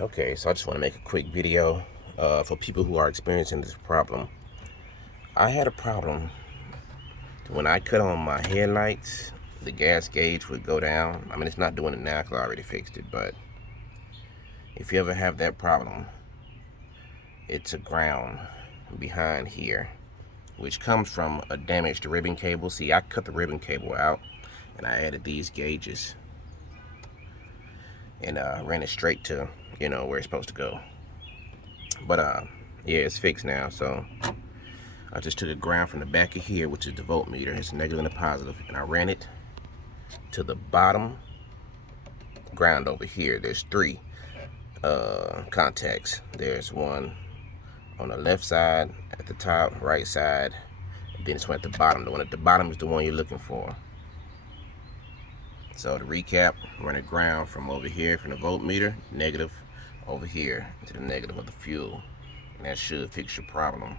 Okay, so I just want to make a quick video for people who are experiencing this problem. I had a problem when I cut on my headlights, the gas gauge would go down. I mean, it's not doing it now because I already fixed it, but if you ever have that problem, it's a ground behind here, which comes from a damaged ribbon cable. See, I cut the ribbon cable out and I added these gauges and ran it straight to, where it's supposed to go. But yeah, it's fixed now. So I just took a ground from the back of here, which is the voltmeter. It's a negative and a positive, and I ran it to the bottom ground over here. There's three contacts. There's one on the left side, at the top, right side, and then it's one at the bottom. The one at the bottom is the one you're looking for. So to recap, run a ground from over here, from the voltmeter, negative over here to the negative of the fuel, and that should fix your problem.